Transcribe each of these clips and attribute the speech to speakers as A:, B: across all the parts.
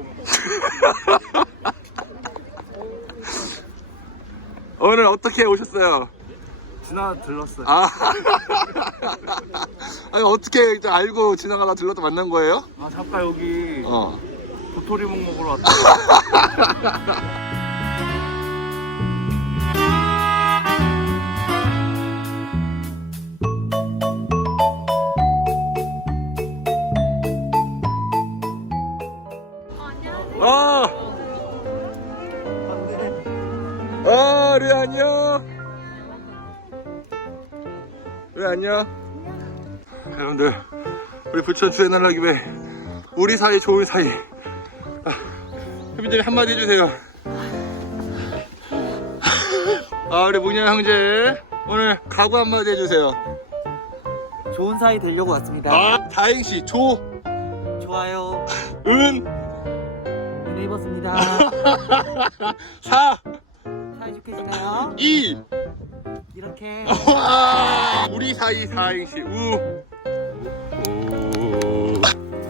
A: 오늘 어떻게 오셨어요?
B: 지나 들렀어요.
A: 아, 아니 어떻게 이제 알고 지나가다 들렀다 만난 거예요?
B: 아 잠깐 여기
A: 어.
B: 도토리묵 먹으러 왔다.
A: 안녕. 르 안녕. 여러분들, 우리 부천 주에 날라기 왜 우리 사이 좋은 사이. 아, 혜빈님 한마디 해주세요. 아, 우리 문현 형제 오늘 각오 한마디 해주세요.
B: 좋은 사이 되려고 왔습니다.
A: 아, 다행시 조,
B: 좋아요.
A: 은,
B: 은혜 입었습니다.
A: 사,
B: 사 이좋게 지내요.
A: 이.
B: 이렇게
A: 와, 우리 사이 사행시 우. 오.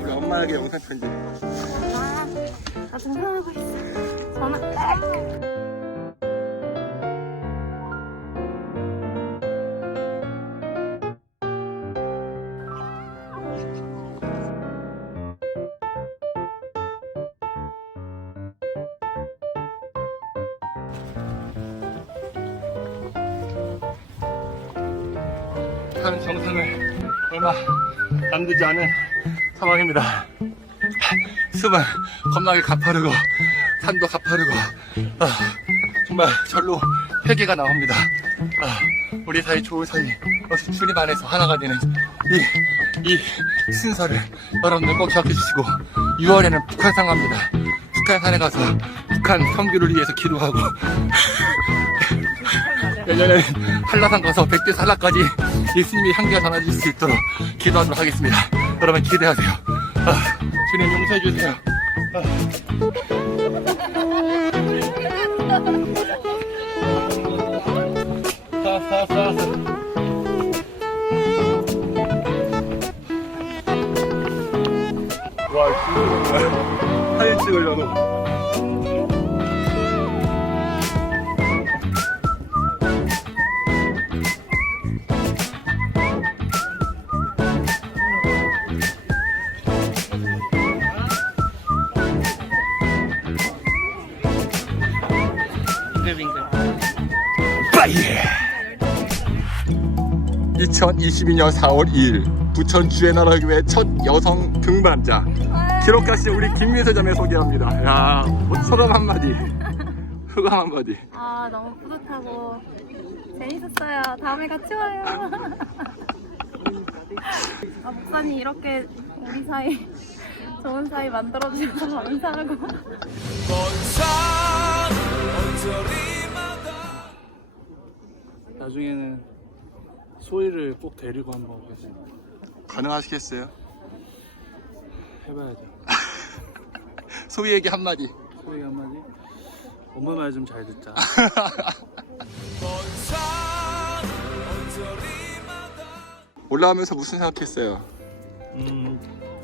A: 우리 엄마에게 영상 편지.
C: 아, 나 등산하고 있어.
A: 한 정상을 얼마 남되지 않은 상황입니다. 숨은 겁나게 가파르고 산도 가파르고 아, 정말 절로 회개가 나옵니다. 아, 우리 사이 좋은 사이 어서 주님 안에서 하나가 되는 이, 이 순서를 여러분들 꼭 기억해 주시고 6월에는 북한산 갑니다. 북한산에 가서 북한 평규를 위해서 기도하고 내년에 한라산 가서 백제 산라까지 예수님의 향기가 전해질 수 있도록 기도하도록 하겠습니다. 여러분 기대하세요. 아, 주님 용서해 주세요. 아. 사, 사, 사. 와, 사진 찍으려고. 예! 2022년 4월 2일 부천 주애나라교회 첫 여성 등반자 기록하신 우리 김미세점에 소개합니다. 야, 뭐 소감 한마디, 소감 한마디.
C: 아 너무 뿌듯하고 재밌었어요. 다음에 같이 와요. 아 목사님 이렇게 우리 사이 좋은 사이 만들어 주셔서 감사하고
B: 나중에는 소희를 꼭 데리고 한번 오겠습니다.
A: 가능하시겠어요?
B: 해봐야죠.
A: 소희에게 한마디.
B: 소희 한마디. 엄마 말 좀 잘 듣자.
A: 올라오면서 무슨 생각했어요?
D: 음,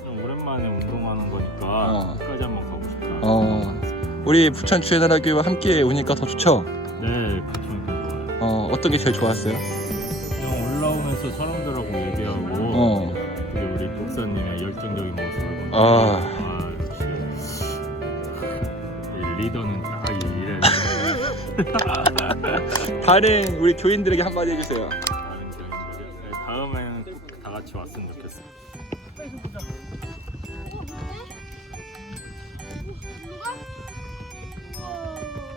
D: 좀 오랜만에 운동하는 거니까
A: 어.
D: 끝까지 한번 가고 싶다.
A: 어, 우리 부천 주애나라교회와 함께 오니까 더 좋죠?
D: 네.
A: 어, 어떤 게 제일 좋았어요?
D: 그냥 올라오면서 사람들하고 얘기하고
A: 어,
D: 그리고 우리 목사님의 열정적인 모습을 보니까
A: 아.
D: 아, 역시 이 리더는 딱 이래.
A: 다른 우리 교인들에게 한마디 해주세요.
D: 네, 다음에는 꼭 다 같이 왔으면 좋겠어요.
C: 우와.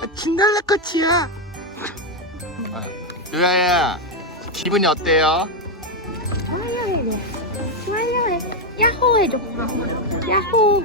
A: 안녕, 진달래 꽃이야. 유아야, 기분이 어때요?
C: 좋아요 해줘. 좋아요 해. 야호 해줘. 야호.